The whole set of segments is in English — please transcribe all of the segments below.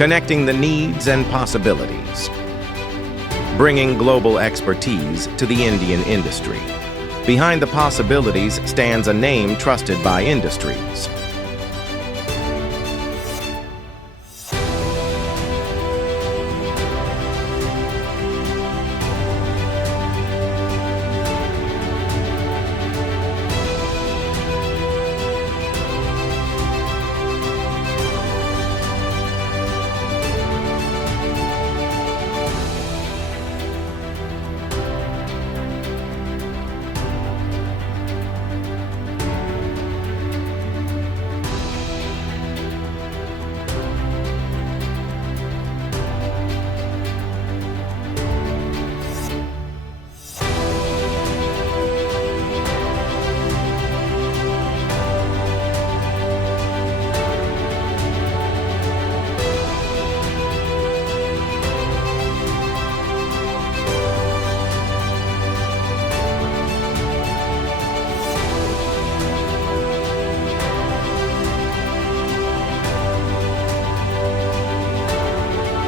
connecting the needs and possibilities, bringing global expertise to the Indian industry. Behind the possibilities stands a name trusted by industries.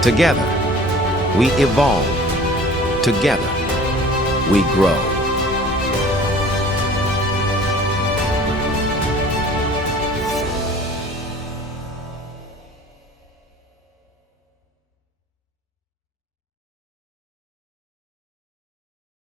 Together, we evolve. Together, we grow.